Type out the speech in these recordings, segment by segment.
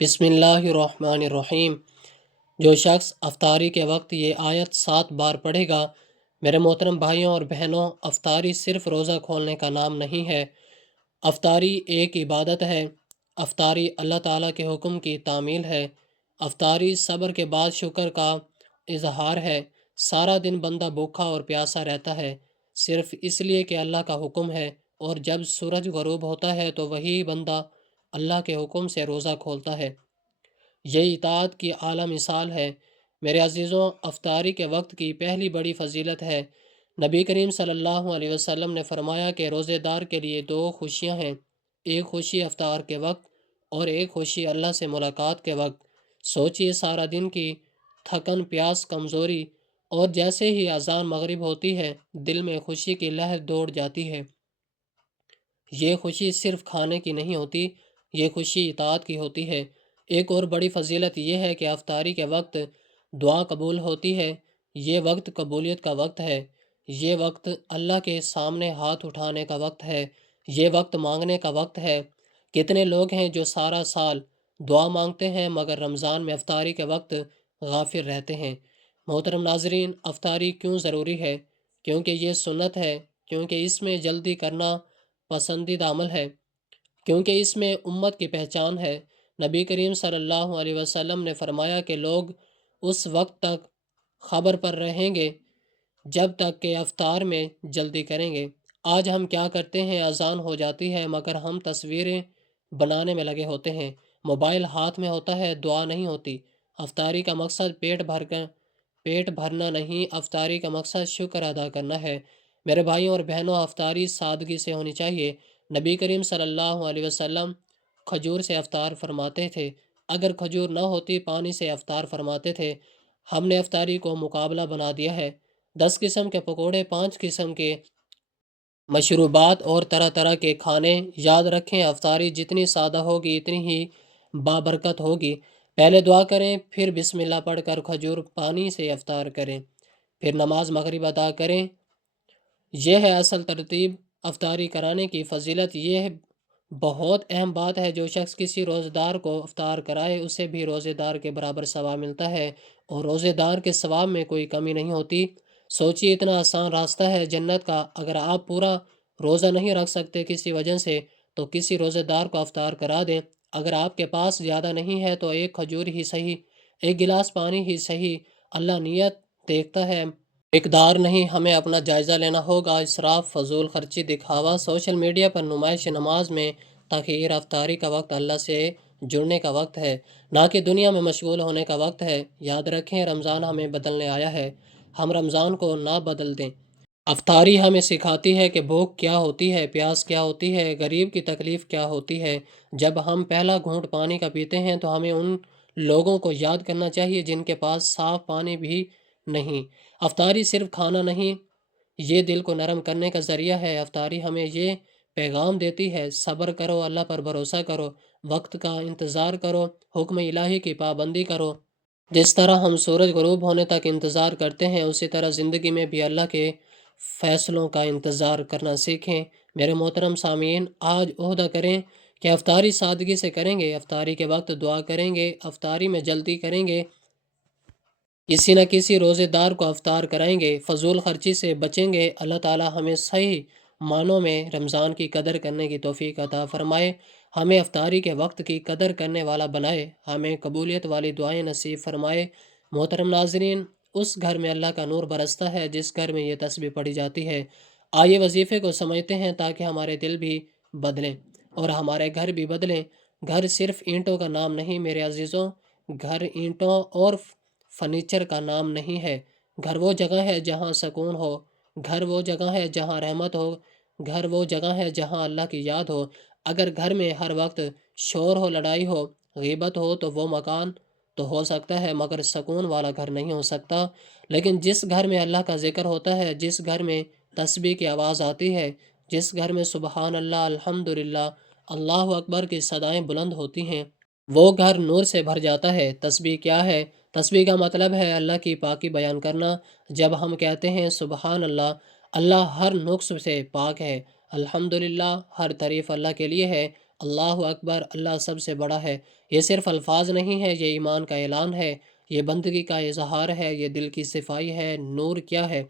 بسم اللہ الرحمن الرحیم۔ جو شخص افطاری کے وقت یہ آیت 7 بار پڑھے گا، میرے محترم بھائیوں اور بہنوں، افطاری صرف روزہ کھولنے کا نام نہیں ہے۔ افطاری ایک عبادت ہے۔ افطاری اللہ تعالیٰ کے حکم کی تعمیل ہے۔ افطاری صبر کے بعد شکر کا اظہار ہے۔ سارا دن بندہ بھوکا اور پیاسا رہتا ہے، صرف اس لیے کہ اللہ کا حکم ہے، اور جب سورج غروب ہوتا ہے تو وہی بندہ اللہ کے حکم سے روزہ کھولتا ہے۔ یہ اطاعت کی اعلیٰ مثال ہے۔ میرے عزیزوں، افطاری کے وقت کی پہلی بڑی فضیلت ہے۔ نبی کریم صلی اللہ علیہ وسلم نے فرمایا کہ روزے دار کے لیے دو خوشیاں ہیں، ایک خوشی افطار کے وقت اور ایک خوشی اللہ سے ملاقات کے وقت۔ سوچئے، سارا دن کی تھکن، پیاس، کمزوری، اور جیسے ہی اذان مغرب ہوتی ہے دل میں خوشی کی لہر دوڑ جاتی ہے۔ یہ خوشی صرف کھانے کی نہیں ہوتی، یہ خوشی اطاعت کی ہوتی ہے۔ ایک اور بڑی فضیلت یہ ہے کہ افطاری کے وقت دعا قبول ہوتی ہے۔ یہ وقت قبولیت کا وقت ہے۔ یہ وقت اللہ کے سامنے ہاتھ اٹھانے کا وقت ہے۔ یہ وقت مانگنے کا وقت ہے۔ کتنے لوگ ہیں جو سارا سال دعا مانگتے ہیں مگر رمضان میں افطاری کے وقت غافل رہتے ہیں۔ محترم ناظرین، افطاری کیوں ضروری ہے؟ کیونکہ یہ سنت ہے، کیونکہ اس میں جلدی کرنا پسندیدہ عمل ہے، کیونکہ اس میں امت کی پہچان ہے۔ نبی کریم صلی اللہ علیہ وسلم نے فرمایا کہ لوگ اس وقت تک خبر پر رہیں گے جب تک کہ افطار میں جلدی کریں گے۔ آج ہم کیا کرتے ہیں؟ اذان ہو جاتی ہے مگر ہم تصویریں بنانے میں لگے ہوتے ہیں، موبائل ہاتھ میں ہوتا ہے، دعا نہیں ہوتی۔ افطاری کا مقصد پیٹ بھرنا نہیں، افطاری کا مقصد شکر ادا کرنا ہے۔ میرے بھائیوں اور بہنوں، افطاری سادگی سے ہونی چاہیے۔ نبی کریم صلی اللہ علیہ وسلم کھجور سے افطار فرماتے تھے، اگر کھجور نہ ہوتی پانی سے افطار فرماتے تھے۔ ہم نے افطاری کو مقابلہ بنا دیا ہے۔ 10 قسم کے پکوڑے، 5 قسم کے مشروبات اور طرح طرح کے کھانے۔ یاد رکھیں، افطاری جتنی سادہ ہوگی اتنی ہی بابرکت ہوگی۔ پہلے دعا کریں، پھر بسم اللہ پڑھ کر کھجور پانی سے افطار کریں، پھر نماز مغرب ادا کریں۔ یہ ہے اصل ترتیب۔ افطاری کرانے کی فضیلت یہ بہت اہم بات ہے۔ جو شخص کسی روزہ دار کو افطار کرائے اسے بھی روزے دار کے برابر ثواب ملتا ہے، اور روزے دار کے ثواب میں کوئی کمی نہیں ہوتی۔ سوچیے، اتنا آسان راستہ ہے جنت کا۔ اگر آپ پورا روزہ نہیں رکھ سکتے کسی وجہ سے تو کسی روزے دار کو افطار کرا دیں۔ اگر آپ کے پاس زیادہ نہیں ہے تو ایک کھجور ہی صحیح، ایک گلاس پانی ہی صحیح۔ اللہ نیت دیکھتا ہے، مقدار نہیں۔ ہمیں اپنا جائزہ لینا ہوگا۔ اسراف، فضول خرچی، دکھاوا، سوشل میڈیا پر نمائش نماز میں تاخیر۔ افطاری کا وقت اللہ سے جڑنے کا وقت ہے، نہ کہ دنیا میں مشغول ہونے کا وقت ہے۔ یاد رکھیں، رمضان ہمیں بدلنے آیا ہے، ہم رمضان کو نہ بدل دیں۔ افطاری ہمیں سکھاتی ہے کہ بھوک کیا ہوتی ہے، پیاس کیا ہوتی ہے، غریب کی تکلیف کیا ہوتی ہے۔ جب ہم پہلا گھونٹ پانی کا پیتے ہیں تو ہمیں ان لوگوں کو یاد کرنا چاہیے جن کے پاس صاف پانی بھی نہیں۔ افطاری صرف کھانا نہیں، یہ دل کو نرم کرنے کا ذریعہ ہے۔ افطاری ہمیں یہ پیغام دیتی ہے، صبر کرو، اللہ پر بھروسہ کرو، وقت کا انتظار کرو، حکم الہی کی پابندی کرو۔ جس طرح ہم سورج غروب ہونے تک انتظار کرتے ہیں، اسی طرح زندگی میں بھی اللہ کے فیصلوں کا انتظار کرنا سیکھیں۔ میرے محترم سامعین، آج عہدہ کریں کہ افطاری سادگی سے کریں گے، افطاری کے وقت دعا کریں گے، افطاری میں جلدی کریں گے، کسی نہ کسی روزے دار کو افطار کرائیں گے، فضول خرچی سے بچیں گے۔ اللہ تعالی ہمیں صحیح معنوں میں رمضان کی قدر کرنے کی توفیق عطا فرمائے، ہمیں افطاری کے وقت کی قدر کرنے والا بنائے، ہمیں قبولیت والی دعائیں نصیب فرمائے۔ محترم ناظرین، اس گھر میں اللہ کا نور برستا ہے جس گھر میں یہ تسبیح پڑھی جاتی ہے۔ آئیے وظیفے کو سمجھتے ہیں تاکہ ہمارے دل بھی بدلیں اور ہمارے گھر بھی بدلیں۔ گھر صرف اینٹوں کا نام نہیں میرے عزیزوں، گھر اینٹوں اور فرنیچر کا نام نہیں ہے۔ گھر وہ جگہ ہے جہاں سکون ہو، گھر وہ جگہ ہے جہاں رحمت ہو، گھر وہ جگہ ہے جہاں اللہ کی یاد ہو۔ اگر گھر میں ہر وقت شور ہو، لڑائی ہو، غیبت ہو تو وہ مکان تو ہو سکتا ہے مگر سکون والا گھر نہیں ہو سکتا۔ لیکن جس گھر میں اللہ کا ذکر ہوتا ہے، جس گھر میں تسبیح کی آواز آتی ہے، جس گھر میں سبحان اللہ، الحمدللہ، اللہ اکبر کی صدائیں بلند ہوتی ہیں، وہ گھر نور سے بھر جاتا ہے۔ تسبیح کیا ہے؟ تسبیح کا مطلب ہے اللہ کی پاکی بیان کرنا۔ جب ہم کہتے ہیں سبحان اللہ، اللہ ہر نقص سے پاک ہے، الحمدللہ، ہر تعریف اللہ کے لیے ہے، اللہ اکبر، اللہ سب سے بڑا ہے۔ یہ صرف الفاظ نہیں ہے، یہ ایمان کا اعلان ہے، یہ بندگی کا اظہار ہے، یہ دل کی صفائی ہے۔ نور کیا ہے؟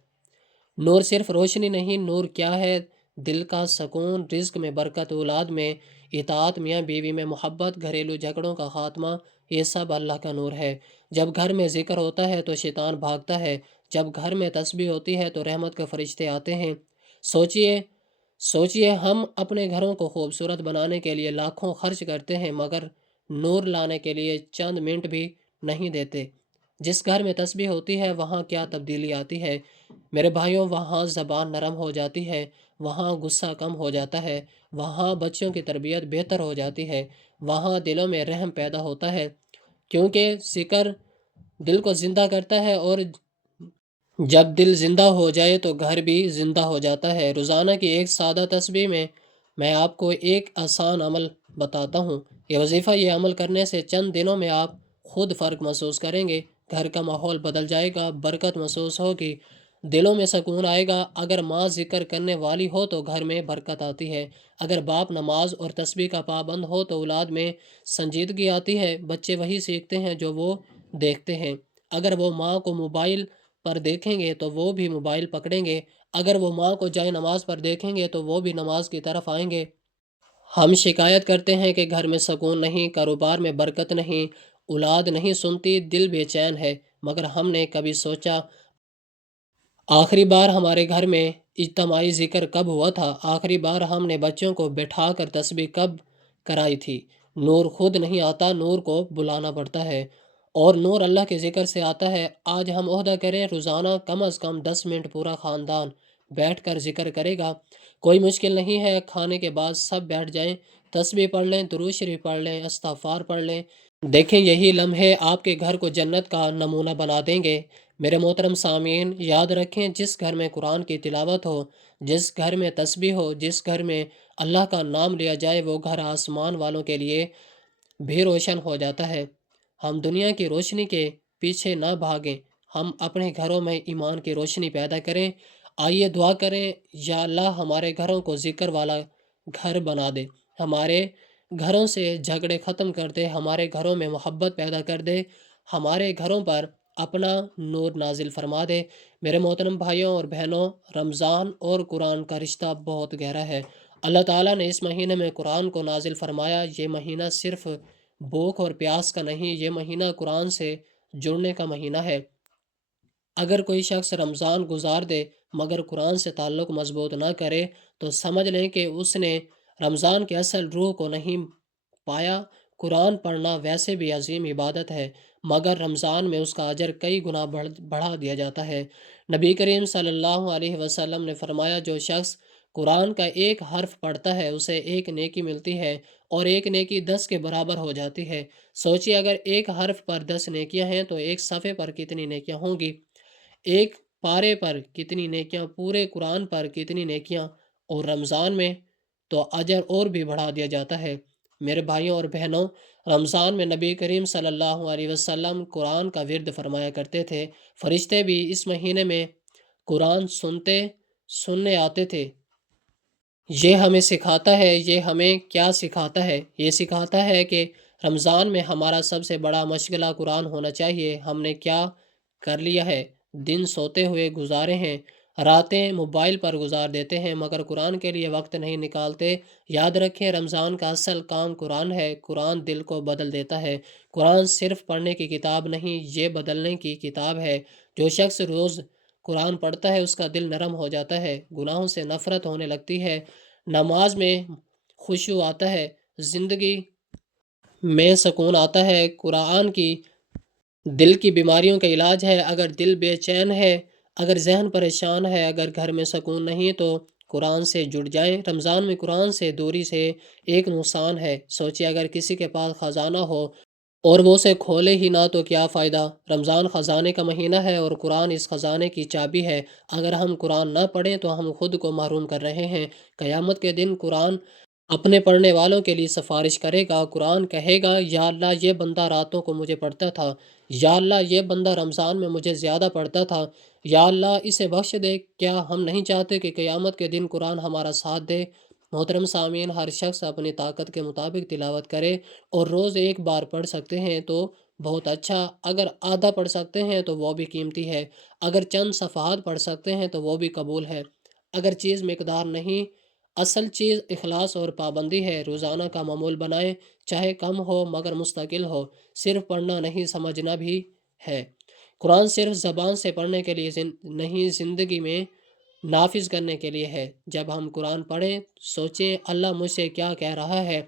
نور صرف روشنی نہیں، نور کیا ہے؟ دل کا سکون، رزق میں برکت، اولاد میں اطاعت، میاں بیوی میں محبت، گھریلو جھگڑوں کا خاتمہ، یہ سب اللہ کا نور ہے۔ جب گھر میں ذکر ہوتا ہے تو شیطان بھاگتا ہے، جب گھر میں تسبیح ہوتی ہے تو رحمت کے فرشتے آتے ہیں۔ سوچئے سوچئے ہم اپنے گھروں کو خوبصورت بنانے کے لیے لاکھوں خرچ کرتے ہیں، مگر نور لانے کے لیے چند منٹ بھی نہیں دیتے۔ جس گھر میں تسبیح ہوتی ہے وہاں کیا تبدیلی آتی ہے میرے بھائیوں! وہاں زبان نرم ہو جاتی ہے، وہاں غصہ کم ہو جاتا ہے، وہاں بچوں کی تربیت بہتر ہو جاتی ہے، وہاں دلوں میں رحم پیدا ہوتا ہے، کیونکہ ذکر دل کو زندہ کرتا ہے، اور جب دل زندہ ہو جائے تو گھر بھی زندہ ہو جاتا ہے۔ روزانہ کی ایک سادہ تسبیح میں آپ کو ایک آسان عمل بتاتا ہوں۔ یہ وظیفہ، یہ عمل کرنے سے چند دنوں میں آپ خود فرق محسوس کریں گے۔ گھر کا ماحول بدل جائے گا، برکت محسوس ہوگی، دلوں میں سکون آئے گا۔ اگر ماں ذکر کرنے والی ہو تو گھر میں برکت آتی ہے، اگر باپ نماز اور تسبیح کا پابند ہو تو اولاد میں سنجیدگی آتی ہے۔ بچے وہی سیکھتے ہیں جو وہ دیکھتے ہیں۔ اگر وہ ماں کو موبائل پر دیکھیں گے تو وہ بھی موبائل پکڑیں گے، اگر وہ ماں کو جائے نماز پر دیکھیں گے تو وہ بھی نماز کی طرف آئیں گے۔ ہم شکایت کرتے ہیں کہ گھر میں سکون نہیں، کاروبار میں برکت نہیں، اولاد نہیں سنتی، دل بے چین ہے، مگر ہم نے کبھی سوچا آخری بار ہمارے گھر میں اجتماعی ذکر کب ہوا تھا؟ آخری بار ہم نے بچوں کو بٹھا کر تسبیح کب کرائی تھی؟ نور خود نہیں آتا، نور کو بلانا پڑتا ہے، اور نور اللہ کے ذکر سے آتا ہے۔ آج ہم عہدہ کریں، روزانہ کم از کم 10 منٹ پورا خاندان بیٹھ کر ذکر کرے گا۔ کوئی مشکل نہیں ہے، کھانے کے بعد سب بیٹھ جائیں، تسبیح پڑھ لیں، درود شریف پڑھ لیں، استغفار پڑھ لیں۔ دیکھیں یہی لمحے آپ کے گھر کو جنت کا نمونہ بنا دیں گے۔ میرے محترم سامعین، یاد رکھیں، جس گھر میں قرآن کی تلاوت ہو، جس گھر میں تسبیح ہو، جس گھر میں اللہ کا نام لیا جائے، وہ گھر آسمان والوں کے لیے بھی روشن ہو جاتا ہے۔ ہم دنیا کی روشنی کے پیچھے نہ بھاگیں، ہم اپنے گھروں میں ایمان کی روشنی پیدا کریں۔ آئیے دعا کریں، یا اللہ ہمارے گھروں کو ذکر والا گھر بنا دے، ہمارے گھروں سے جھگڑے ختم کر دے، ہمارے گھروں میں محبت پیدا کر دے، ہمارے گھروں پر اپنا نور نازل فرما دے۔ میرے محترم بھائیوں اور بہنوں، رمضان اور قرآن کا رشتہ بہت گہرا ہے۔ اللہ تعالیٰ نے اس مہینے میں قرآن کو نازل فرمایا۔ یہ مہینہ صرف بھوک اور پیاس کا نہیں، یہ مہینہ قرآن سے جڑنے کا مہینہ ہے۔ اگر کوئی شخص رمضان گزار دے مگر قرآن سے تعلق مضبوط نہ کرے تو سمجھ لیں کہ اس نے رمضان کے اصل روح کو نہیں پایا۔ قرآن پڑھنا ویسے بھی عظیم عبادت ہے، مگر رمضان میں اس کا اجر کئی گنا بڑھا دیا جاتا ہے۔ نبی کریم صلی اللہ علیہ وسلم نے فرمایا، جو شخص قرآن کا ایک حرف پڑھتا ہے اسے ایک نیکی ملتی ہے، اور ایک نیکی 10 کے برابر ہو جاتی ہے۔ سوچیے، اگر ایک حرف پر 10 نیکیاں ہیں تو ایک صفحے پر کتنی نیکیاں ہوں گی؟ ایک پارے پر کتنی نیکیاں، پورے قرآن پر کتنی نیکیاں، اور رمضان میں تو اجر اور بھی بڑھا دیا جاتا ہے۔ میرے بھائیوں اور بہنوں، رمضان میں نبی کریم صلی اللہ علیہ وسلم قرآن کا ورد فرمایا کرتے تھے۔ فرشتے بھی اس مہینے میں قرآن سننے آتے تھے۔ یہ ہمیں سکھاتا ہے، یہ ہمیں کیا سکھاتا ہے؟ یہ سکھاتا ہے کہ رمضان میں ہمارا سب سے بڑا مشغلہ قرآن ہونا چاہیے۔ ہم نے کیا کر لیا ہے؟ دن سوتے ہوئے گزارے ہیں، راتیں موبائل پر گزار دیتے ہیں، مگر قرآن کے لیے وقت نہیں نکالتے۔ یاد رکھیں، رمضان کا اصل کام قرآن ہے۔ قرآن دل کو بدل دیتا ہے۔ قرآن صرف پڑھنے کی کتاب نہیں، یہ بدلنے کی کتاب ہے۔ جو شخص روز قرآن پڑھتا ہے اس کا دل نرم ہو جاتا ہے، گناہوں سے نفرت ہونے لگتی ہے، نماز میں خشوع آتا ہے، زندگی میں سکون آتا ہے۔ قرآن کی دل کی بیماریوں کا علاج ہے۔ اگر دل بے چین ہے، اگر ذہن پریشان ہے، اگر گھر میں سکون نہیں تو قرآن سے جڑ جائیں۔ رمضان میں قرآن سے دوری سے ایک نقصان ہے۔ سوچیں، اگر کسی کے پاس خزانہ ہو اور وہ اسے کھولے ہی نہ تو کیا فائدہ؟ رمضان خزانے کا مہینہ ہے اور قرآن اس خزانے کی چابی ہے۔ اگر ہم قرآن نہ پڑھیں تو ہم خود کو محروم کر رہے ہیں۔ قیامت کے دن قرآن اپنے پڑھنے والوں کے لیے سفارش کرے گا۔ قرآن کہے گا، یا اللہ یہ بندہ راتوں کو مجھے پڑھتا تھا، یا اللہ یہ بندہ رمضان میں مجھے زیادہ پڑھتا تھا، یا اللہ اسے بخش دے۔ کیا ہم نہیں چاہتے کہ قیامت کے دن قرآن ہمارا ساتھ دے؟ محترم سامعین، ہر شخص اپنی طاقت کے مطابق تلاوت کرے، اور روز ایک بار پڑھ سکتے ہیں تو بہت اچھا، اگر آدھا پڑھ سکتے ہیں تو وہ بھی قیمتی ہے، اگر چند صفحات پڑھ سکتے ہیں تو وہ بھی قبول ہے۔ اگر چیز مقدار نہیں، اصل چیز اخلاص اور پابندی ہے۔ روزانہ کا معمول بنائیں، چاہے کم ہو مگر مستقل ہو۔ صرف پڑھنا نہیں، سمجھنا بھی ہے۔ قرآن صرف زبان سے پڑھنے کے لیے نہیں، زندگی میں نافذ کرنے کے لیے ہے۔ جب ہم قرآن پڑھیں، سوچیں اللہ مجھ سے کیا کہہ رہا ہے،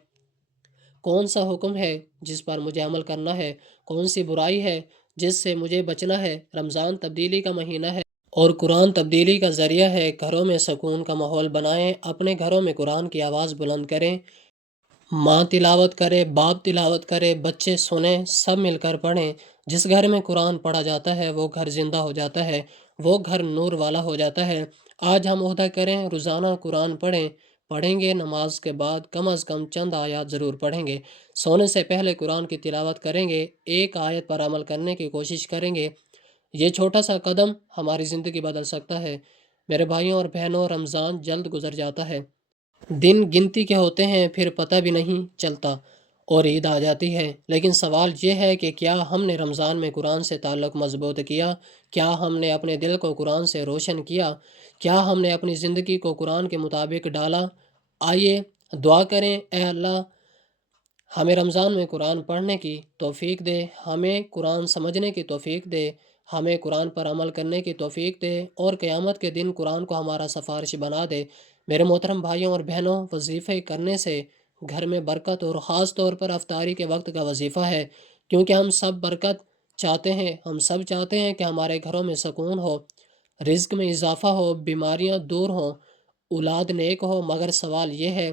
کون سا حکم ہے جس پر مجھے عمل کرنا ہے، کون سی برائی ہے جس سے مجھے بچنا ہے۔ رمضان تبدیلی کا مہینہ ہے اور قرآن تبدیلی کا ذریعہ ہے۔ گھروں میں سکون کا ماحول بنائیں، اپنے گھروں میں قرآن کی آواز بلند کریں، ماں تلاوت کرے، باپ تلاوت کرے، بچے سنیں، سب مل کر پڑھیں۔ جس گھر میں قرآن پڑھا جاتا ہے وہ گھر زندہ ہو جاتا ہے، وہ گھر نور والا ہو جاتا ہے۔ آج ہم عہدہ کریں، روزانہ قرآن پڑھیں گے، نماز کے بعد کم از کم چند آیات ضرور پڑھیں گے، سونے سے پہلے قرآن کی تلاوت کریں گے، ایک آیت پر عمل کرنے کی کوشش کریں گے۔ یہ چھوٹا سا قدم ہماری زندگی بدل سکتا ہے۔ میرے بھائیوں اور بہنوں، رمضان جلد گزر جاتا ہے، دن گنتی کے ہوتے ہیں، پھر پتہ بھی نہیں چلتا اور عید آ جاتی ہے۔ لیکن سوال یہ ہے کہ کیا ہم نے رمضان میں قرآن سے تعلق مضبوط کیا؟ کیا ہم نے اپنے دل کو قرآن سے روشن کیا؟ کیا ہم نے اپنی زندگی کو قرآن کے مطابق ڈالا؟ آئیے دعا کریں، اے اللہ ہمیں رمضان میں قرآن پڑھنے کی توفیق دے، ہمیں قرآن سمجھنے کی توفیق دے، ہمیں قرآن پر عمل کرنے کی توفیق دے، اور قیامت کے دن قرآن کو ہمارا سفارش بنا دے۔ میرے محترم بھائیوں اور بہنوں، وظیفے کرنے سے گھر میں برکت، اور خاص طور پر افطاری کے وقت کا وظیفہ ہے، کیونکہ ہم سب برکت چاہتے ہیں، ہم سب چاہتے ہیں کہ ہمارے گھروں میں سکون ہو، رزق میں اضافہ ہو، بیماریاں دور ہوں، اولاد نیک ہو۔ مگر سوال یہ ہے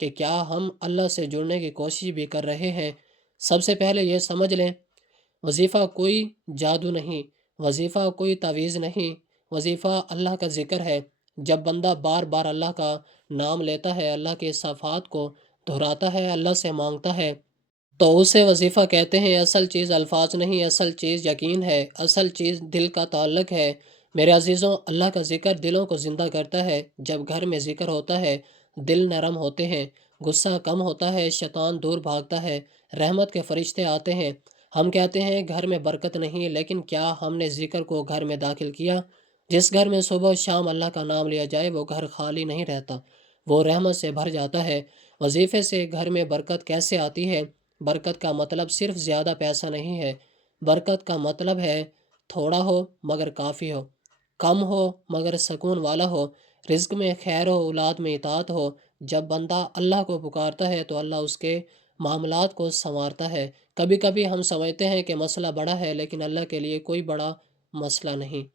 کہ کیا ہم اللہ سے جڑنے کی کوشش بھی کر رہے ہیں؟ سب سے پہلے یہ سمجھ لیں، وظیفہ کوئی جادو نہیں، وظیفہ کوئی تعویذ نہیں، وظیفہ اللہ کا ذکر ہے۔ جب بندہ بار بار اللہ کا نام لیتا ہے، اللہ کے صفات کو دہراتا ہے، اللہ سے مانگتا ہے، تو اسے وظیفہ کہتے ہیں۔ اصل چیز الفاظ نہیں، اصل چیز یقین ہے، اصل چیز دل کا تعلق ہے۔ میرے عزیزوں، اللہ کا ذکر دلوں کو زندہ کرتا ہے۔ جب گھر میں ذکر ہوتا ہے، دل نرم ہوتے ہیں، غصہ کم ہوتا ہے، شیطان دور بھاگتا ہے، رحمت کے فرشتے آتے ہیں۔ ہم کہتے ہیں گھر میں برکت نہیں، لیکن کیا ہم نے ذکر کو گھر میں داخل کیا؟ جس گھر میں صبح و شام اللہ کا نام لیا جائے، وہ گھر خالی نہیں رہتا، وہ رحمت سے بھر جاتا ہے۔ وظیفے سے گھر میں برکت کیسے آتی ہے؟ برکت کا مطلب صرف زیادہ پیسہ نہیں ہے، برکت کا مطلب ہے تھوڑا ہو مگر کافی ہو، کم ہو مگر سکون والا ہو، رزق میں خیر ہو، اولاد میں اطاعت ہو۔ جب بندہ اللہ کو پکارتا ہے تو اللہ اس کے معاملات کو سنوارتا ہے۔ کبھی کبھی ہم سمجھتے ہیں کہ مسئلہ بڑا ہے، لیکن اللہ کے لیے کوئی بڑا مسئلہ نہیں،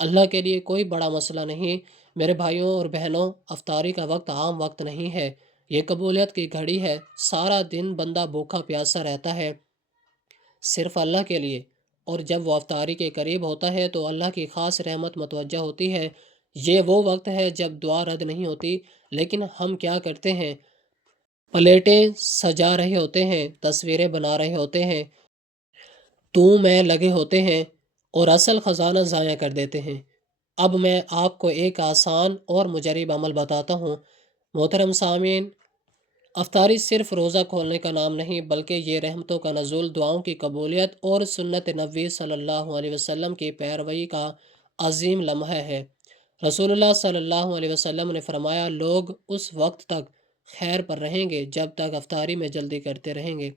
اللہ کے لیے کوئی بڑا مسئلہ نہیں۔ میرے بھائیوں اور بہنوں، افطاری کا وقت عام وقت نہیں ہے، یہ قبولیت کی گھڑی ہے۔ سارا دن بندہ بھوکا پیاسا رہتا ہے صرف اللہ کے لیے، اور جب وہ افطاری کے قریب ہوتا ہے تو اللہ کی خاص رحمت متوجہ ہوتی ہے۔ یہ وہ وقت ہے جب دعا رد نہیں ہوتی، لیکن ہم کیا کرتے ہیں؟ پلیٹیں سجا رہے ہوتے ہیں، تصویریں بنا رہے ہوتے ہیں، تو میں لگے ہوتے ہیں، اور اصل خزانہ ضائع کر دیتے ہیں۔ اب میں آپ کو ایک آسان اور مجرب عمل بتاتا ہوں۔ محترم سامعین، افطاری صرف روزہ کھولنے کا نام نہیں، بلکہ یہ رحمتوں کا نزول، دعاؤں کی قبولیت اور سنت نبوی صلی اللہ علیہ وسلم کی پیروی کا عظیم لمحہ ہے۔ رسول اللہ صلی اللہ علیہ وسلم نے فرمایا، لوگ اس وقت تک خیر پر رہیں گے جب تک افطاری میں جلدی کرتے رہیں گے۔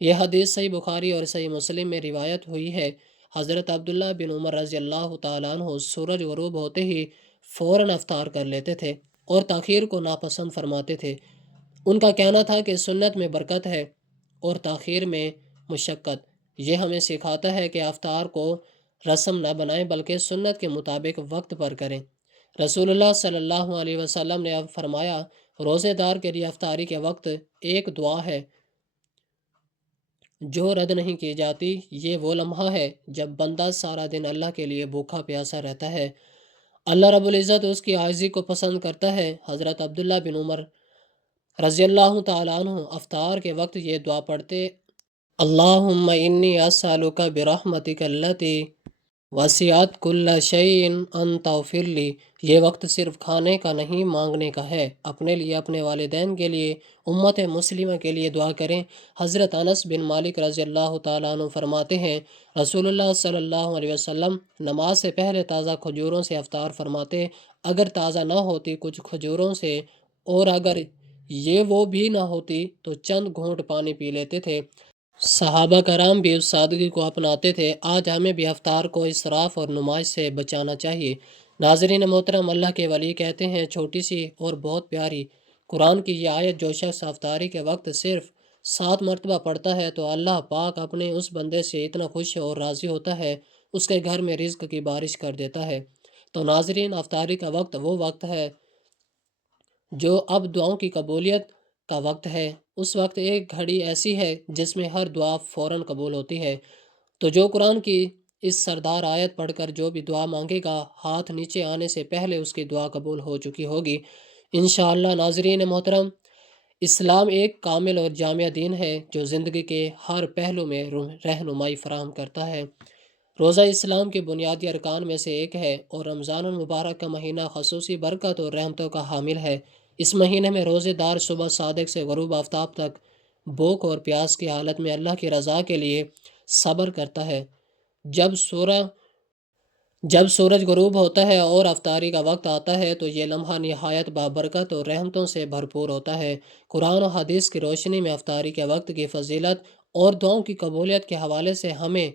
یہ حدیث صحیح بخاری اور صحیح مسلم میں روایت ہوئی ہے۔ حضرت عبداللہ بن عمر رضی اللہ تعالیٰ عنہ سورج غروب ہوتے ہی فوراً افطار کر لیتے تھے اور تاخیر کو ناپسند فرماتے تھے۔ ان کا کہنا تھا کہ سنت میں برکت ہے اور تاخیر میں مشقت۔ یہ ہمیں سکھاتا ہے کہ افطار کو رسم نہ بنائیں، بلکہ سنت کے مطابق وقت پر کریں۔ رسول اللہ صلی اللہ علیہ وسلم نے اب فرمایا، روزے دار کے لیے افطاری کے وقت ایک دعا ہے جو رد نہیں کی جاتی۔ یہ وہ لمحہ ہے جب بندہ سارا دن اللہ کے لیے بھوکا پیاسا رہتا ہے۔ اللہ رب العزت اس کی عاجزی کو پسند کرتا ہے۔ حضرت عبداللہ بن عمر رضی اللہ تعالیٰ عنہ افطار کے وقت یہ دعا پڑھتے، اللہم انی اسألک برحمتک التی وسعت کل شیء انت اغفر لی، یہ وقت صرف کھانے کا نہیں مانگنے کا ہے، اپنے لیے، اپنے والدین کے لیے، امت مسلمہ کے لیے دعا کریں۔ حضرت انس بن مالک رضی اللہ تعالیٰ عنہ فرماتے ہیں رسول اللہ صلی اللہ علیہ وسلم نماز سے پہلے تازہ کھجوروں سے افطار فرماتے، اگر تازہ نہ ہوتی کچھ کھجوروں سے، اور اگر یہ وہ بھی نہ ہوتی تو چند گھونٹ پانی پی لیتے تھے۔ صحابہ کرام بھی اس سادگی کو اپناتے تھے۔ آج ہمیں بھی افطار کو اسراف اور نمائش سے بچانا چاہیے۔ ناظرین محترم، اللہ کے ولی کہتے ہیں چھوٹی سی اور بہت پیاری قرآن کی یہ آیت جو شخص افطاری کے وقت صرف 7 مرتبہ پڑھتا ہے تو اللہ پاک اپنے اس بندے سے اتنا خوش اور راضی ہوتا ہے، اس کے گھر میں رزق کی بارش کر دیتا ہے۔ تو ناظرین، افطاری کا وقت وہ وقت ہے جو اب دعاؤں کی قبولیت کا وقت ہے۔ اس وقت ایک گھڑی ایسی ہے جس میں ہر دعا فوراً قبول ہوتی ہے۔ تو جو قرآن کی اس سردار آیت پڑھ کر جو بھی دعا مانگے گا، ہاتھ نیچے آنے سے پہلے اس کی دعا قبول ہو چکی ہوگی انشاءاللہ۔ ناظرین محترم، اسلام ایک کامل اور جامع دین ہے جو زندگی کے ہر پہلو میں رہنمائی فراہم کرتا ہے۔ روزہ اسلام کے بنیادی ارکان میں سے ایک ہے اور رمضان المبارک کا مہینہ خصوصی برکت اور رحمتوں کا حامل ہے۔ اس مہینے میں روزے دار صبح صادق سے غروب آفتاب تک بھوک اور پیاس کی حالت میں اللہ کی رضا کے لیے صبر کرتا ہے۔ جب سورج غروب ہوتا ہے اور افطاری کا وقت آتا ہے تو یہ لمحہ نہایت بابرکت اور رحمتوں سے بھرپور ہوتا ہے۔ قرآن و حدیث کی روشنی میں افطاری کے وقت کی فضیلت اور دعاؤں کی قبولیت کے حوالے سے ہمیں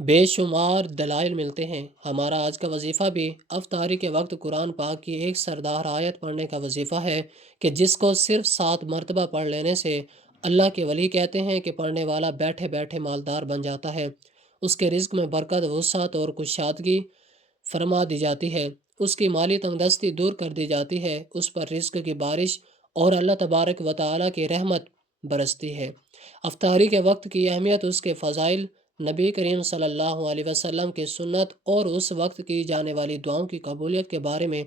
بے شمار دلائل ملتے ہیں۔ ہمارا آج کا وظیفہ بھی افطاری کے وقت قرآن پاک کی ایک سردار آیت پڑھنے کا وظیفہ ہے کہ جس کو صرف 7 مرتبہ پڑھ لینے سے اللہ کے ولی کہتے ہیں کہ پڑھنے والا بیٹھے بیٹھے مالدار بن جاتا ہے، اس کے رزق میں برکت، وسعت اور کشادگی فرما دی جاتی ہے، اس کی مالی تنگدستی دور کر دی جاتی ہے، اس پر رزق کی بارش اور اللہ تبارک و تعالیٰ کی رحمت برستی ہے۔ افطاری کے وقت کی اہمیت، اس کے فضائل، نبی کریم صلی اللہ علیہ وسلم کی سنت اور اس وقت کی جانے والی دعاؤں کی قبولیت کے بارے میں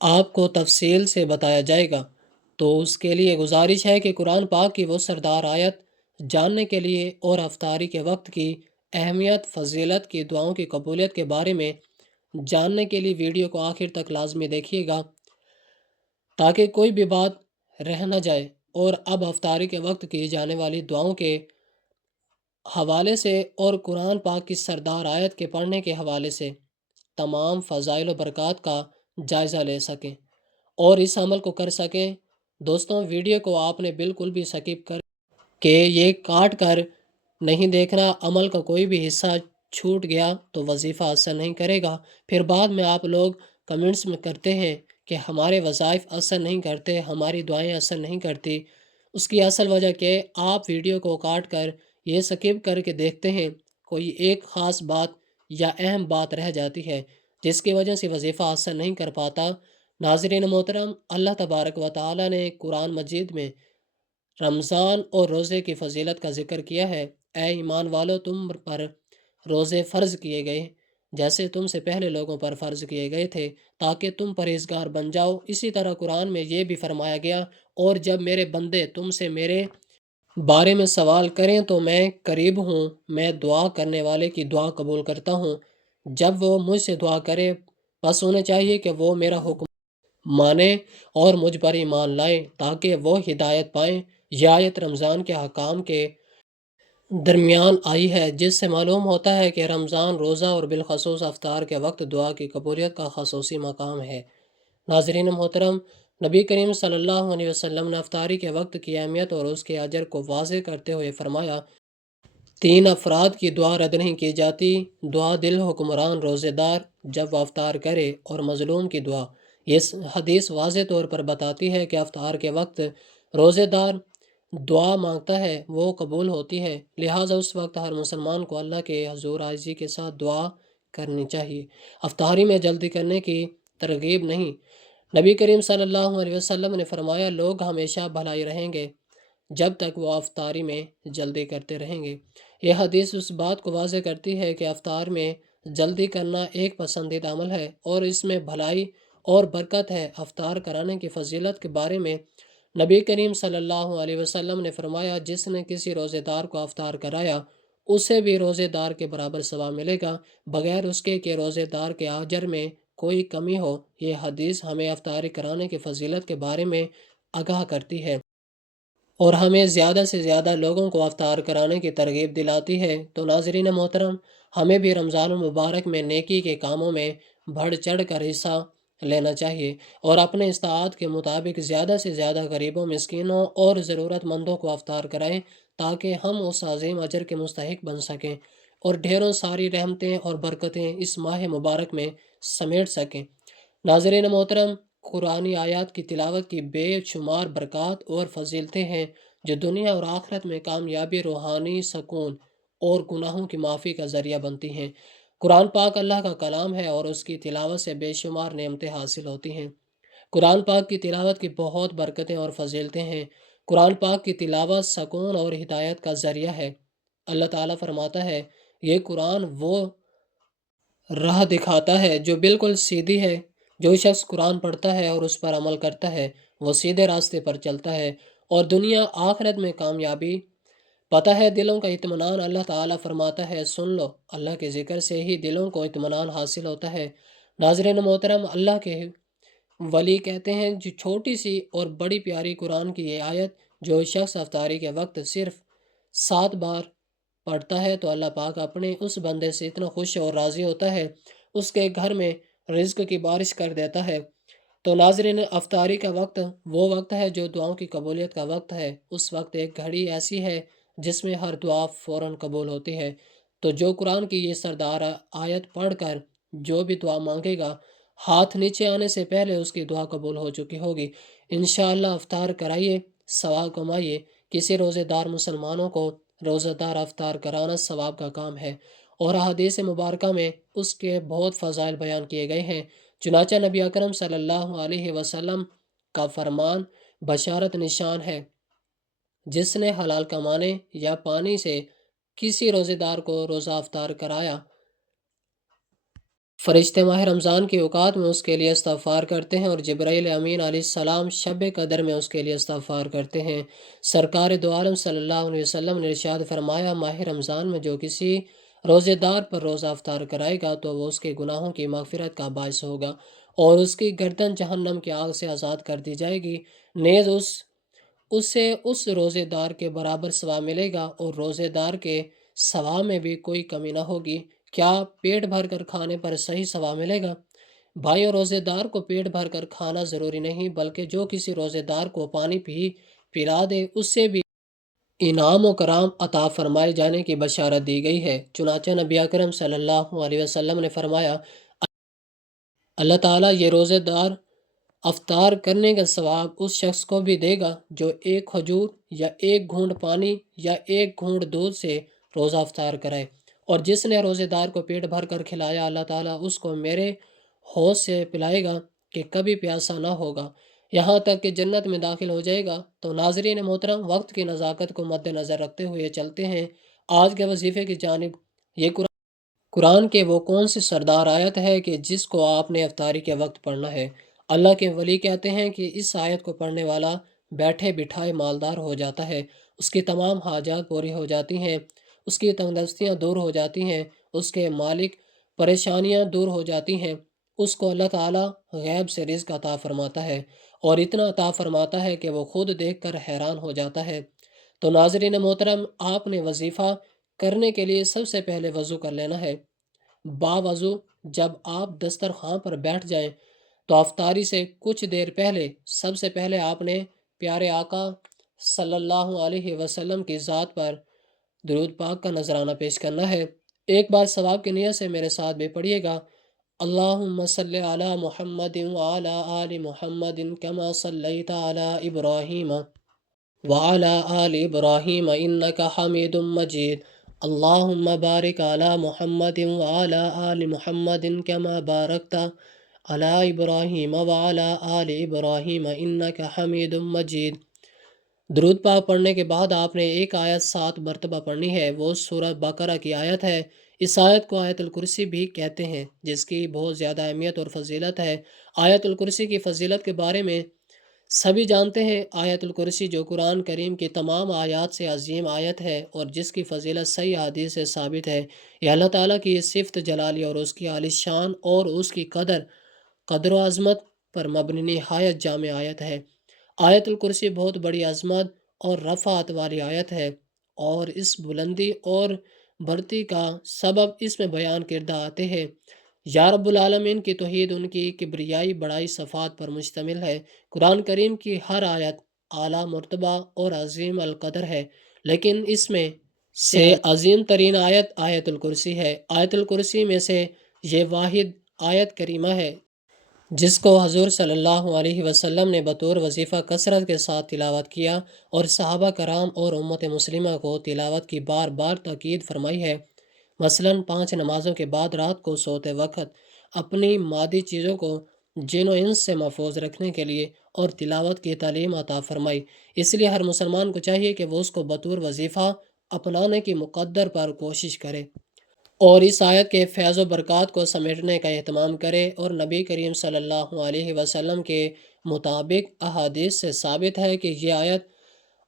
آپ کو تفصیل سے بتایا جائے گا۔ تو اس کے لیے گزارش ہے کہ قرآن پاک کی وہ سردار آیت جاننے کے لیے اور افطاری کے وقت کی اہمیت، فضیلت کی دعاؤں کی قبولیت کے بارے میں جاننے کے لیے ویڈیو کو آخر تک لازمی دیکھیے گا تاکہ کوئی بھی بات رہ نہ جائے۔ اور اب افطاری کے وقت کی جانے والی دعاؤں کے حوالے سے اور قرآن پاک کی سردار آیت کے پڑھنے کے حوالے سے تمام فضائل و برکات کا جائزہ لے سکیں اور اس عمل کو کر سکیں۔ دوستوں، ویڈیو کو آپ نے بالکل بھی سکپ کر کہ یہ کاٹ کر نہیں دیکھنا۔ عمل کا کوئی بھی حصہ چھوٹ گیا تو وظیفہ اثر نہیں کرے گا۔ پھر بعد میں آپ لوگ کمنٹس میں کرتے ہیں کہ ہمارے وظائف اثر نہیں کرتے، ہماری دعائیں اثر نہیں کرتی۔ اس کی اصل وجہ کہ آپ ویڈیو کو کاٹ کر یہ سکپ کر کے دیکھتے ہیں، کوئی ایک خاص بات یا اہم بات رہ جاتی ہے جس کی وجہ سے وظیفہ اثر نہیں کر پاتا۔ ناظرین محترم، اللہ تبارک و تعالیٰ نے قرآن مجید میں رمضان اور روزے کی فضیلت کا ذکر کیا ہے۔ اے ایمان والو، تم پر روزے فرض کیے گئے جیسے تم سے پہلے لوگوں پر فرض کیے گئے تھے تاکہ تم پرہیزگار بن جاؤ۔ اسی طرح قرآن میں یہ بھی فرمایا گیا، اور جب میرے بندے تم سے میرے بارے میں سوال کریں تو میں قریب ہوں، میں دعا کرنے والے کی دعا قبول کرتا ہوں۔ جب وہ مجھ سے دعا کرے بس انہیں چاہیے کہ وہ میرا حکم مانیں اور مجھ پر ایمان لائیں تاکہ وہ ہدایت پائیں۔ یہ آیت رمضان کے حکام کے درمیان آئی ہے جس سے معلوم ہوتا ہے کہ رمضان روزہ اور بالخصوص افطار کے وقت دعا کی قبولیت کا خصوصی مقام ہے۔ ناظرین محترم، نبی کریم صلی اللہ علیہ وسلم نے افطاری کے وقت کی اہمیت اور اس کے اجر کو واضح کرتے ہوئے فرمایا، 3 افراد کی دعا رد نہیں کی جاتی: دعا دل حکمران روزے دار جب وہ افطار کرے، اور مظلوم کی دعا۔ یہ حدیث واضح طور پر بتاتی ہے کہ افطار کے وقت روزے دار دعا مانگتا ہے وہ قبول ہوتی ہے، لہٰذا اس وقت ہر مسلمان کو اللہ کے حضور عاجزی کے ساتھ دعا کرنی چاہیے۔ افطاری میں جلدی کرنے کی ترغیب نہیں۔ نبی کریم صلی اللہ علیہ وسلم نے فرمایا، لوگ ہمیشہ بھلائی رہیں گے جب تک وہ افطاری میں جلدی کرتے رہیں گے۔ یہ حدیث اس بات کو واضح کرتی ہے کہ افطار میں جلدی کرنا ایک پسندیدہ عمل ہے اور اس میں بھلائی اور برکت ہے۔ افطار کرانے کی فضیلت کے بارے میں نبی کریم صلی اللہ علیہ وسلم نے فرمایا، جس نے کسی روزے دار کو افطار کرایا اسے بھی روزے دار کے برابر ثواب ملے گا، بغیر اس کے کہ روزے دار کے اجر میں کوئی کمی ہو۔ یہ حدیث ہمیں افطاری کرانے کی فضیلت کے بارے میں آگاہ کرتی ہے اور ہمیں زیادہ سے زیادہ لوگوں کو افطار کرانے کی ترغیب دلاتی ہے۔ تو ناظرین محترم، ہمیں بھی رمضان المبارک میں نیکی کے کاموں میں بڑھ چڑھ کر حصہ لینا چاہیے اور اپنے استطاعت کے مطابق زیادہ سے زیادہ غریبوں، مسکینوں اور ضرورت مندوں کو افطار کرائیں، تاکہ ہم اس عظیم اجر کے مستحق بن سکیں اور ڈھیروں ساری رحمتیں اور برکتیں اس ماہ مبارک میں سمیٹ سکیں۔ ناظرین محترم، قرآنی آیات کی تلاوت کی بے شمار برکات اور فضیلتیں ہیں جو دنیا اور آخرت میں کامیابی، روحانی سکون اور گناہوں کی معافی کا ذریعہ بنتی ہیں۔ قرآن پاک اللہ کا کلام ہے اور اس کی تلاوت سے بے شمار نعمتیں حاصل ہوتی ہیں۔ قرآن پاک کی تلاوت کی بہت برکتیں اور فضیلتیں ہیں۔ قرآن پاک کی تلاوت سکون اور ہدایت کا ذریعہ ہے۔ اللہ تعالیٰ فرماتا ہے، یہ قرآن وہ راہ دکھاتا ہے جو بالکل سیدھی ہے۔ جو شخص قرآن پڑھتا ہے اور اس پر عمل کرتا ہے وہ سیدھے راستے پر چلتا ہے اور دنیا آخرت میں کامیابی پاتا ہے۔ دلوں کا اطمینان، اللہ تعالیٰ فرماتا ہے، سن لو، اللہ کے ذکر سے ہی دلوں کو اطمینان حاصل ہوتا ہے۔ ناظرین محترم، اللہ کے ولی کہتے ہیں، جو چھوٹی سی اور بڑی پیاری قرآن کی یہ آیت جو شخص افطاری کے وقت صرف 7 بار پڑھتا ہے تو اللہ پاک اپنے اس بندے سے اتنا خوش اور راضی ہوتا ہے، اس کے گھر میں رزق کی بارش کر دیتا ہے۔ تو ناظرین، افطاری کا وقت وہ وقت ہے جو دعاؤں کی قبولیت کا وقت ہے۔ اس وقت ایک گھڑی ایسی ہے جس میں ہر دعا فوراً قبول ہوتی ہے۔ تو جو قرآن کی یہ سردار آیت پڑھ کر جو بھی دعا مانگے گا، ہاتھ نیچے آنے سے پہلے اس کی دعا قبول ہو چکی ہوگی۔ انشاءاللہ افطار کرائیے، ثواب کمائیے۔ کسی روزے دار مسلمانوں کو روزہ دار افطار کرانا ثواب کا کام ہے اور احادیث مبارکہ میں اس کے بہت فضائل بیان کیے گئے ہیں۔ چنانچہ نبی اکرم صلی اللہ علیہ وسلم کا فرمان بشارت نشان ہے، جس نے حلال کمانے یا پانی سے کسی روزے دار کو روزہ افطار کرایا، فرشتے ماہ رمضان کی اوقات میں اس کے لیے استغفار کرتے ہیں اور جبرائیل امین علیہ السلام شب قدر میں اس کے لیے استغفار کرتے ہیں۔ سرکار دو عالم صلی اللہ علیہ وسلم نے ارشاد فرمایا، ماہ رمضان میں جو کسی روزے دار پر روزہ افطار کرائے گا تو وہ اس کے گناہوں کی مغفرت کا باعث ہوگا اور اس کی گردن جہنم کی آگ سے آزاد کر دی جائے گی، نیز اسے اس روزے دار کے برابر ثواب ملے گا اور روزے دار کے ثواب میں بھی کوئی کمی نہ ہوگی۔ کیا پیٹ بھر کر کھانے پر صحیح ثواب ملے گا؟ بھائیو، روزے دار کو پیٹ بھر کر کھانا ضروری نہیں، بلکہ جو کسی روزے دار کو پانی پلا دے اس سے بھی انعام و کرام عطا فرمائے جانے کی بشارت دی گئی ہے۔ چنانچہ نبی اکرم صلی اللہ علیہ وسلم نے فرمایا، اللہ تعالیٰ یہ روزے دار افطار کرنے کا ثواب اس شخص کو بھی دے گا جو ایک کھجور یا ایک گھونٹ پانی یا ایک گھونٹ دودھ سے روزہ افطار کرے، اور جس نے روزے دار کو پیٹ بھر کر کھلایا، اللہ تعالیٰ اس کو میرے حوض سے پلائے گا کہ کبھی پیاسا نہ ہوگا، یہاں تک کہ جنت میں داخل ہو جائے گا۔ تو ناظرین محترم، وقت کی نزاکت کو مد نظر رکھتے ہوئے چلتے ہیں آج کے وظیفے کی جانب۔ یہ قرآن کے وہ کون سی سردار آیت ہے کہ جس کو آپ نے افطاری کے وقت پڑھنا ہے؟ اللہ کے ولی کہتے ہیں کہ اس آیت کو پڑھنے والا بیٹھے بٹھائے مالدار ہو جاتا ہے، اس کی تمام حاجات پوری ہو جاتی ہیں، اس کی تنگدستیاں دور ہو جاتی ہیں، اس کے مالک پریشانیاں دور ہو جاتی ہیں، اس کو اللہ تعالیٰ غیب سے رزق عطا فرماتا ہے اور اتنا عطا فرماتا ہے کہ وہ خود دیکھ کر حیران ہو جاتا ہے۔ تو ناظرین محترم، آپ نے وظیفہ کرنے کے لیے سب سے پہلے وضو کر لینا ہے۔ باوضو جب آپ دسترخوان پر بیٹھ جائیں تو افطاری سے کچھ دیر پہلے سب سے پہلے آپ نے پیارے آقا صلی اللہ علیہ وسلم کی ذات پر درود پاک کا نذرانہ پیش کرنا ہے۔ ایک بار ثواب کی نیت سے میرے ساتھ بھی پڑھیے گا، اللہم صلی علی محمد وعلی آل محمد کما صلیت علی ابراہیم وعلی آل ابراہیم انکا حمید مجید، اللہم بارک علی محمد وعلی آل محمد کما بارکت علی ابراہیم وعلی آل ابراہیم انکا حمید مجید۔ درود پاک پڑھنے کے بعد آپ نے ایک آیت 7 مرتبہ پڑھنی ہے، وہ سورہ بقرہ کی آیت ہے۔ اس آیت کو آیت الکرسی بھی کہتے ہیں، جس کی بہت زیادہ اہمیت اور فضیلت ہے۔ آیت الکرسی کی فضیلت کے بارے میں سبھی جانتے ہیں آیت الکرسی جو قرآن کریم کی تمام آیات سے عظیم آیت ہے اور جس کی فضیلت صحیح حدیث سے ثابت ہے، یہ اللہ تعالیٰ کی صفت جلالی اور اس کی عالی شان اور اس کی قدر و عظمت پر مبنی نہایت جامع آیت ہے۔ آیت الکرسی بہت بڑی عظمت اور رفعت والی آیت ہے، اور اس بلندی اور برتی کا سبب اس میں بیان کردہ آتے ہیں۔ یا رب العالمین کی توحید ان کی کبریائی بڑائی صفات پر مشتمل ہے۔ قرآن کریم کی ہر آیت اعلیٰ مرتبہ اور عظیم القدر ہے، لیکن اس میں سے عظیم ترین آیت آیت الکرسی ہے۔ آیت الکرسی میں سے یہ واحد آیت کریمہ ہے جس کو حضور صلی اللہ علیہ وسلم نے بطور وظیفہ کثرت کے ساتھ تلاوت کیا، اور صحابہ کرام اور امت مسلمہ کو تلاوت کی بار بار تاکید فرمائی ہے۔ مثلاً 5 نمازوں کے بعد رات کو سوتے وقت اپنی مادی چیزوں کو جن و انس سے محفوظ رکھنے کے لیے اور تلاوت کی تعلیم عطا فرمائی۔ اس لیے ہر مسلمان کو چاہیے کہ وہ اس کو بطور وظیفہ اپنانے کی مقدر پر کوشش کرے اور اس آیت کے فیض و برکات کو سمیٹنے کا اہتمام کرے۔ اور نبی کریم صلی اللہ علیہ وسلم کے مطابق احادیث سے ثابت ہے کہ یہ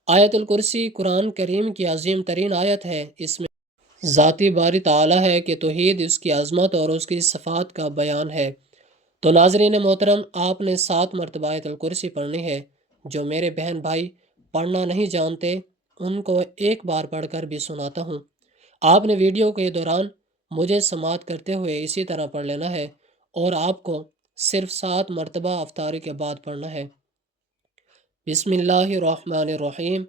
آیت الکرسی قرآن کریم کی عظیم ترین آیت ہے۔ اس میں ذاتی باری تعالیٰ ہے کہ توحید اس کی عظمت اور اس کی صفات کا بیان ہے۔ تو ناظرین محترم، آپ نے 7 مرتبہ آیت الکرسی پڑھنی ہے۔ جو میرے بہن بھائی پڑھنا نہیں جانتے ان کو ایک بار پڑھ کر بھی سناتا ہوں۔ آپ نے ویڈیو کے دوران مجھے سماعت کرتے ہوئے اسی طرح پڑھ لینا ہے، اور آپ کو صرف 7 مرتبہ افطاری کے بعد پڑھنا ہے۔ بسم اللہ الرحمن الرحیم۔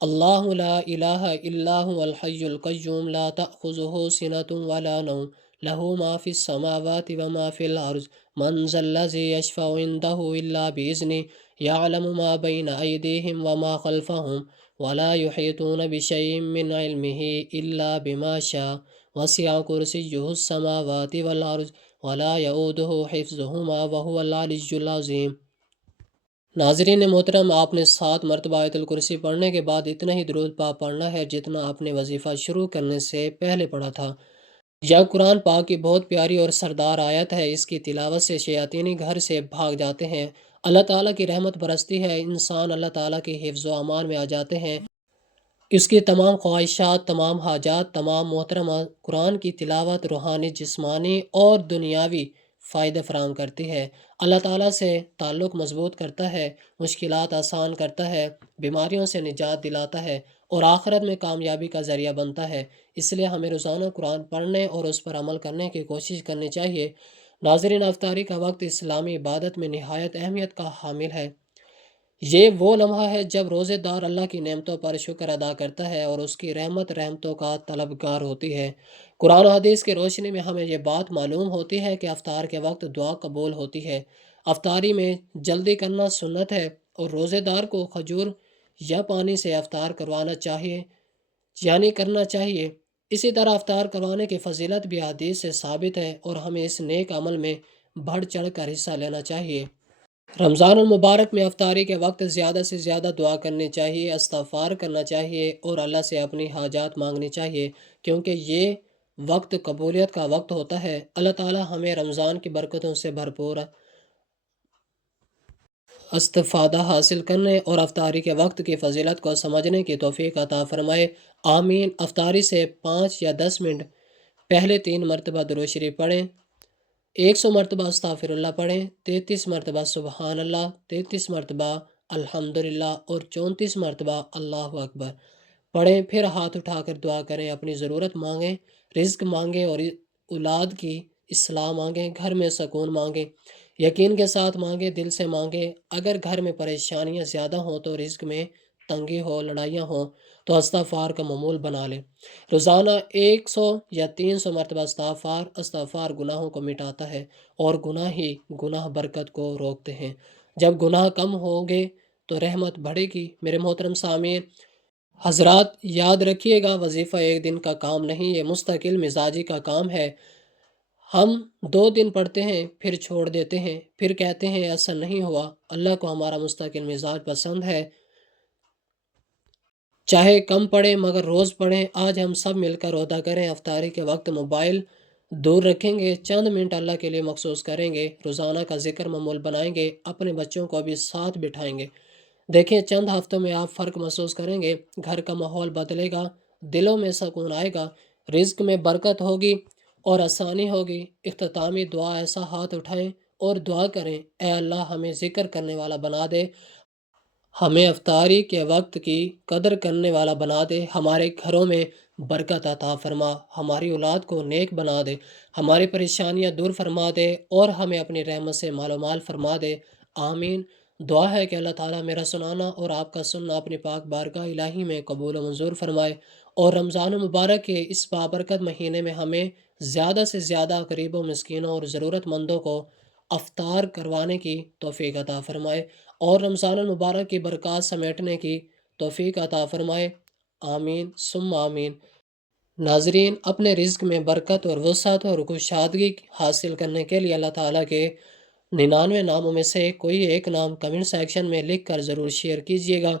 اللہ لا الہ الا هو الحی القیوم لا تأخذہ سنۃ ولا نوم لہ ما فی السماوات وما فی الارض من ذا الذی یشفع عندہ الا بإذنہ یعلم ما بین ایدیہم وما خلفہم ولا یحیطون بشیء من علمہ الا بما شاء وسع کرسیہ السماوات والارض ولا یؤودہ حفظہما وہو العلی العظیم۔ ناظرین محترم، آپ نے 7 مرتبہ آیت الکرسی پڑھنے کے بعد اتنا ہی درود پاک پڑھنا ہے جتنا آپ نے وظیفہ شروع کرنے سے پہلے پڑھا تھا۔ یہ قرآن پاک کی بہت پیاری اور سردار آیت ہے۔ اس کی تلاوت سے شیاطینی گھر سے بھاگ جاتے ہیں، اللہ تعالیٰ کی رحمت برستی ہے، انسان اللہ تعالیٰ کی حفظ و امان میں آ جاتے ہیں، اس کی تمام خواہشات، تمام حاجات تمام محترمہ قرآن کی تلاوت روحانی، جسمانی اور دنیاوی فائدہ فراہم کرتی ہے، اللہ تعالیٰ سے تعلق مضبوط کرتا ہے، مشکلات آسان کرتا ہے، بیماریوں سے نجات دلاتا ہے اور آخرت میں کامیابی کا ذریعہ بنتا ہے۔ اس لیے ہمیں روزانہ قرآن پڑھنے اور اس پر عمل کرنے کی کوشش کرنی چاہیے۔ ناظرین، افطاری کا وقت اسلامی عبادت میں نہایت اہمیت کا حامل ہے۔ یہ وہ لمحہ ہے جب روزے دار اللہ کی نعمتوں پر شکر ادا کرتا ہے اور اس کی رحمتوں کا طلبگار ہوتی ہے۔ قرآن و حدیث کی روشنی میں ہمیں یہ بات معلوم ہوتی ہے کہ افطار کے وقت دعا قبول ہوتی ہے۔ افطاری میں جلدی کرنا سنت ہے اور روزے دار کو کھجور یا پانی سے افطار کرنا چاہیے۔ اسی طرح افطار کروانے کی فضیلت بھی حدیث سے ثابت ہے اور ہمیں اس نیک عمل میں بڑھ چڑھ کر حصہ لینا چاہیے۔ رمضان المبارک میں افطاری کے وقت زیادہ سے زیادہ دعا کرنی چاہیے، استغفار کرنا چاہیے اور اللہ سے اپنی حاجات مانگنی چاہیے، کیونکہ یہ وقت قبولیت کا وقت ہوتا ہے۔ اللہ تعالی ہمیں رمضان کی برکتوں سے بھرپور استفادہ حاصل کرنے اور افطاری کے وقت کی فضیلت کو سمجھنے کی توفیق عطا فرمائے، آمین۔ افطاری سے 5 یا 10 منٹ پہلے 3 مرتبہ درود شریف پڑھیں، 100 مرتبہ استغفر اللہ پڑھیں، 33 مرتبہ سبحان اللہ، 33 مرتبہ الحمدللہ اور 34 مرتبہ اللہ اکبر پڑھیں۔ پھر ہاتھ اٹھا کر دعا کریں، اپنی ضرورت مانگیں، رزق مانگیں اور اولاد کی اصلاح مانگیں، گھر میں سکون مانگیں، یقین کے ساتھ مانگیں، دل سے مانگیں۔ اگر گھر میں پریشانیاں زیادہ ہوں تو رزق میں تنگی ہو، لڑائیاں ہوں تو استغفار کا معمول بنا لیں۔ روزانہ 100 یا 300 مرتبہ استغفار گناہوں کو مٹاتا ہے اور گناہ برکت کو روکتے ہیں۔ جب گناہ کم ہوں گے تو رحمت بڑھے گی۔ میرے محترم سامعین حضرات، یاد رکھیے گا، وظیفہ ایک دن کا کام نہیں، یہ مستقل مزاجی کا کام ہے۔ ہم 2 دن پڑھتے ہیں، پھر چھوڑ دیتے ہیں، پھر کہتے ہیں ایسا نہیں ہوا۔ اللہ کو ہمارا مستقل مزاج پسند ہے، چاہے کم پڑھیں مگر روز پڑھیں۔ آج ہم سب مل کر ادا کریں افطاری کے وقت موبائل دور رکھیں گے، چند منٹ اللہ کے لیے مخصوص کریں گے، روزانہ کا ذکر معمول بنائیں گے، اپنے بچوں کو بھی ساتھ بٹھائیں گے۔ دیکھیں چند ہفتوں میں آپ فرق محسوس کریں گے، گھر کا ماحول بدلے گا، دلوں میں سکون آئے گا، رزق میں برکت ہوگی اور آسانی ہوگی۔ اختتامی دعا ایسا ہاتھ اٹھائیں اور دعا کریں، اے اللہ ہمیں ذکر کرنے والا بنا دے، ہمیں افطاری کے وقت کی قدر کرنے والا بنا دے، ہمارے گھروں میں برکت عطا فرما، ہماری اولاد کو نیک بنا دے، ہماری پریشانیاں دور فرما دے اور ہمیں اپنی رحمت سے مال و مال فرما دے۔ آمین۔ دعا ہے کہ اللہ تعالیٰ میرا سنانا اور آپ کا سننا اپنی پاک بارگاہ الہی میں قبول و منظور فرمائے، اور رمضان المبارک کے اس بابرکت مہینے میں ہمیں زیادہ سے زیادہ غریبوں، مسکینوں اور ضرورت مندوں کو افطار کروانے کی توفیق عطا فرمائے، اور رمضان المبارک کی برکات سمیٹنے کی توفیق عطا فرمائے۔ آمین ثم آمین۔ ناظرین، اپنے رزق میں برکت اور وسعت اور کشادگی حاصل کرنے کے لیے اللہ تعالیٰ کے 99 ناموں میں سے کوئی ایک نام کمنٹ سیکشن میں لکھ کر ضرور شیئر کیجیے گا۔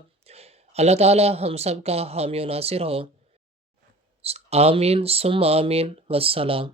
اللہ تعالیٰ ہم سب کا حامی و ناصر ہو۔ آمین ثم آمین، والسلام۔